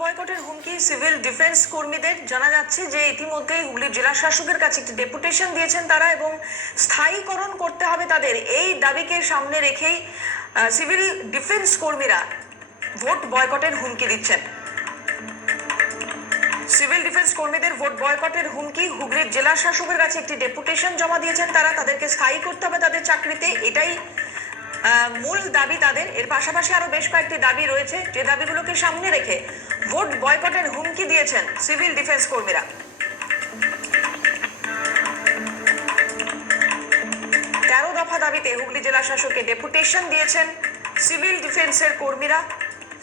বয়কটের হুমকি civil defence কর্মীদের। জানা যাচ্ছে যে ইতিমধ্যেই হুগলির জেলা শাসকের কাছে একটি ডেপুটেশন দিয়েছেন তারা এবং স্থায়ীকরণ করতে হবে তাদের এই দাবিকে সামনে রেখেই সিভিল ডিফেন্স কর্মীরা ভোট বয়কটের হুমকি দিচ্ছেন। সিভিল ডিফেন্স কর্মীদের ভোট বয়কটের হুমকি, হুগলির জেলা শাসকের কাছে একটি ডেপুটেশন জমা দিয়েছেন তারা, তাদেরকে স্থায়ী করতে হবে তাদের চাকরিতে, এটাই মূল দাবি তাদের। এর পাশাপাশি আরো বেশ কয়েকটি দাবি রয়েছে, যে দাবিগুলোকে সামনে রেখে ভোট বয়কটের হুমকি দিয়েছেন সিভিল ডিফেন্স কর্মীরা। 13 দফা দাবিতে হুগলি জেলা শাসককে ডেপুটেশন দিয়েছেন সিভিল ডিফেন্সের কর্মীরা।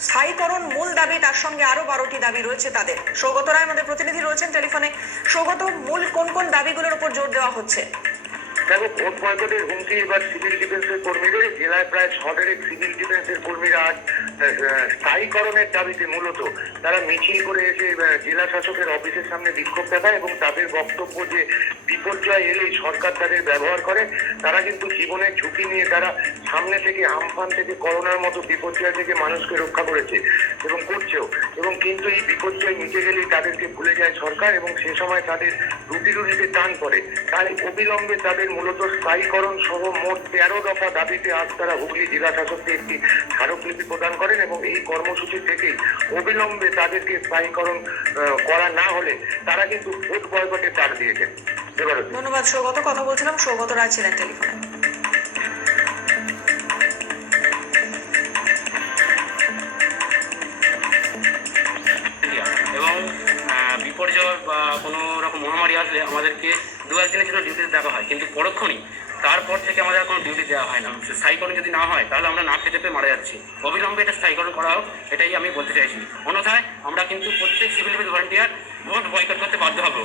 স্থায়ীকরণ মূল দাবি, তার সঙ্গে আরো 12টি দাবি রয়েছে তাদের। সৌগত রায় আমাদের প্রতিনিধি রয়েছেন টেলিফোনে। সৌগত, মূল কোন কোন দাবিগুলোর উপর জোর দেওয়া হচ্ছে? দেখো, ভোট বয়কটের হুমকি এবার সিভিল ডিফেন্সের কর্মীদের। জেলায় প্রায় 100 সিভিল ডিফেন্সের কর্মীরা আজ স্থায়ীকরণের দাবিতে মূলত তারা মিছিল করে এসে জেলা শাসকের অফিসের সামনে বিক্ষোভ দেখায় এবং তাদের বক্তব্য যে বিপর্যয় এলেই সরকার তাদের ব্যবহার করে। তারা কিন্তু জীবনের ঝুঁকি নিয়ে তারা সামনে থেকে আমফান থেকে করোনার মতো বিপর্যয় থেকে মানুষকে রক্ষা করেছে এবং করছেও, এবং কিন্তু এই বিপর্যয় মিটে গেলেই তাদেরকে ভুলে যায় সরকার এবং সে সময় তাদের রুটিতে টান পড়ে। তাই অবিলম্বে তাদের মূলত স্থায়ীকরণ সহ মোট 13 দফা দাবিতে আজ তারা হুগলি জেলা শাসককে একটি স্মারকলিপি প্রদান করেন এবং এই কর্মসূচি থেকেই অবিলম্বে তাদেরকে স্থায়ীকরণ করা না হলে তারা কিন্তু ভোট বয়কটের ডাক দিয়েছেন। ধন্যবাদ সৌগত। কথা বলছিলাম, সৌগত রায় ছিলেন টেলিফোনে। এবং বিপর্যয় বা কোনো রকম মহামারী আসলে আমাদেরকে 2-1 দিনের জন্য ডিউটিতে দেওয়া হয়, কিন্তু পরক্ষণই তারপর থেকে আমাদের কোনো ডিউটি দেওয়া হয় না। স্থায়ীকরণ যদি না হয় তাহলে আমরা না খেতে পেয়ে মারা যাচ্ছি। অবিলম্বে এটা স্থায়ীকরণ করা হোক, এটাই আমি বলতে চাইছি। অন্যথায় আমরা কিন্তু প্রত্যেক civil defence volunteer vote boycott করতে বাধ্য হব।